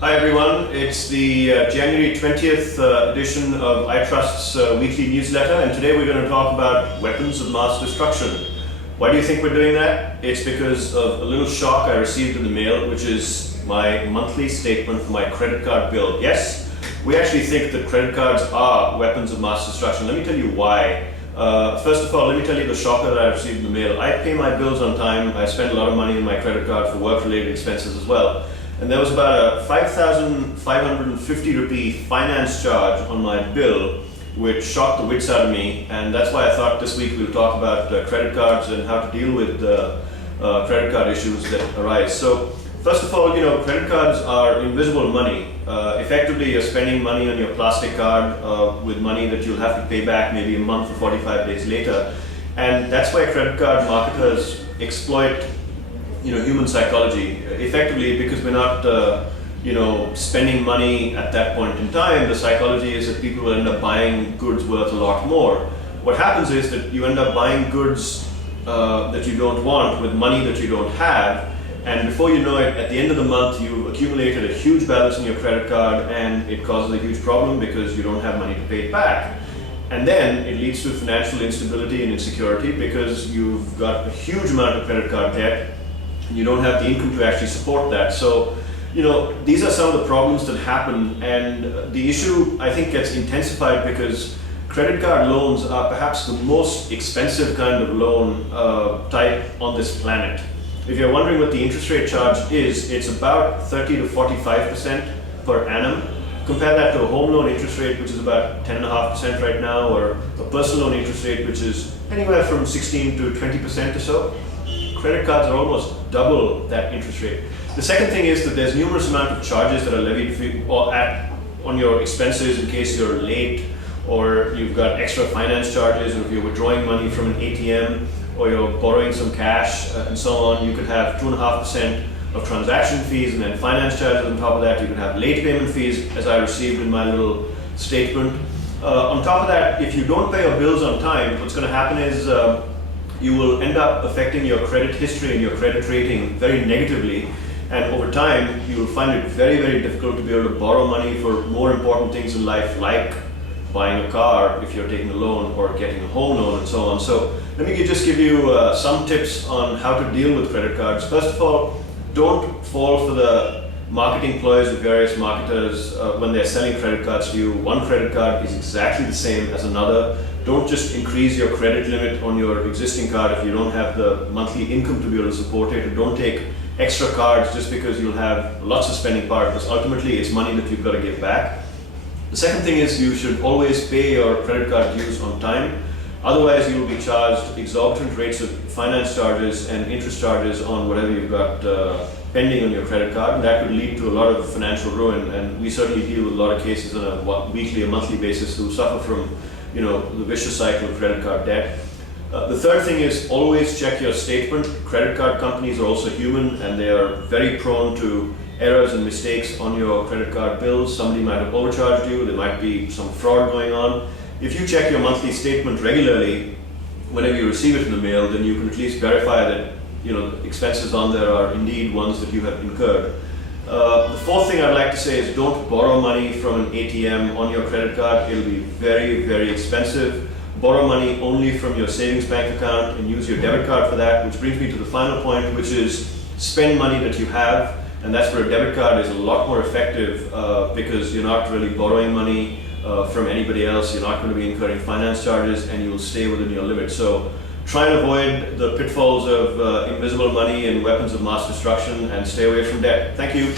Hi everyone, it's the January 20th edition of iTrust's weekly newsletter, and today we're going to talk about weapons of mass destruction. Why do you think we're doing that? It's because of a little shock I received in the mail, which is my monthly statement for my credit card bill. Yes, we actually think that credit cards are weapons of mass destruction. Let me tell you why. First of all, let me tell you the shocker that I received in the mail. I pay my bills on time. I spend a lot of money in my credit card for work-related expenses as well. And there was about a 5,550 rupee finance charge on my bill, which shocked the wits out of me. And that's why I thought this week we'll talk about credit cards and how to deal with credit card issues that arise. So first of all, credit cards are invisible money. Effectively, you're spending money on your plastic card with money that you'll have to pay back maybe a month or 45 days later. And that's why credit card marketers exploit human psychology effectively, because we're not spending money at that point in time. The psychology is that people will end up buying goods worth a lot more. What happens is that you end up buying goods that you don't want with money that you don't have, and before you know it, at the end of the month you've accumulated a huge balance in your credit card, and it causes a huge problem because you don't have money to pay it back. And then it leads to financial instability and insecurity because you've got a huge amount of credit card debt. You don't have the income to actually support that. So, these are some of the problems that happen, and the issue I think gets intensified because credit card loans are perhaps the most expensive kind of loan type on this planet. If you're wondering what the interest rate charge is, it's about 30 to 45% per annum. Compare that to a home loan interest rate, which is about 10.5% right now, or a personal loan interest rate, which is anywhere from 16 to 20% or so. Credit cards are almost double that interest rate. The second thing is that there's numerous amount of charges that are levied on your expenses in case you're late, or you've got extra finance charges, or if you're withdrawing money from an ATM, or you're borrowing some cash and so on. You could have 2.5% of transaction fees, and then finance charges on top of that. You could have late payment fees, as I received in my little statement. On top of that, if you don't pay your bills on time, what's going to happen is you will end up affecting your credit history and your credit rating very negatively, and over time you will find it very, very difficult to be able to borrow money for more important things in life, like buying a car if you're taking a loan, or getting a home loan, and so on. So let me just give you some tips on how to deal with credit cards. First of all, don't fall for the marketing ploys of various marketers when they're selling credit cards to you. One credit card is exactly the same as another. Don't just increase your credit limit on your existing card if you don't have the monthly income to be able to support it. And don't take extra cards just because you'll have lots of spending power, because ultimately it's money that you've got to give back. The second thing is you should always pay your credit card dues on time. Otherwise, you will be charged exorbitant rates of finance charges and interest charges on whatever you've got pending on your credit card, and that could lead to a lot of financial ruin. And we certainly deal with a lot of cases on a weekly or monthly basis who suffer from the vicious cycle of credit card debt. The third thing is always check your statement. Credit card companies are also human, and they are very prone to errors and mistakes on your credit card bills. Somebody might have overcharged you, there might be some fraud going on. If you check your monthly statement regularly, whenever you receive it in the mail, then you can at least verify that the expenses on there are indeed ones that you have incurred. The fourth thing I'd like to say is don't borrow money from an ATM on your credit card. It'll be very, very expensive. Borrow money only from your savings bank account and use your debit card for that, which brings me to the final point, which is spend money that you have. And that's where a debit card is a lot more effective because you're not really borrowing money from anybody else. You're not going to be incurring finance charges, and you will stay within your limit. So try and avoid the pitfalls of invisible money and weapons of mass destruction, and stay away from debt. Thank you.